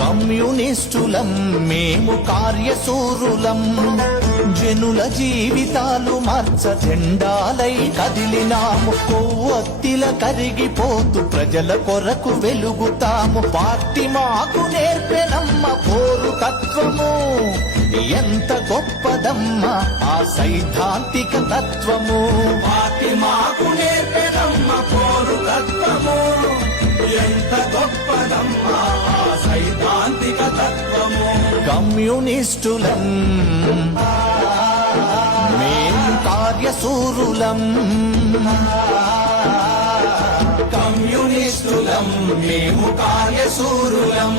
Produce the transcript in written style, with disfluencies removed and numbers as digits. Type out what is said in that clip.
కమ్యూనిస్టులం మేము కార్యశూరులం, జనుల జీవితాలు మార్చ జెండాలై కదిలినాము, కొవ్వొత్తిల కరిగిపోతూ ప్రజల కొరకు వెలుగుతాము. పార్టీ మాకు నేర్పెనమ్మ పోరు తత్వము, ఎంత గొప్పదమ్మ ఆ సైద్ధాంతిక తత్వము. పార్టీ మాకు నేర్పెనమ్మ పోరు తత్వము, ఎంత గొప్పదమ్మ ఆ సైద్ధాంతిక తత్వము. కమ్యూనిస్టులం మేము కార్యశూరులం, కమ్యూనిస్టులం మేము కార్యశూరులం.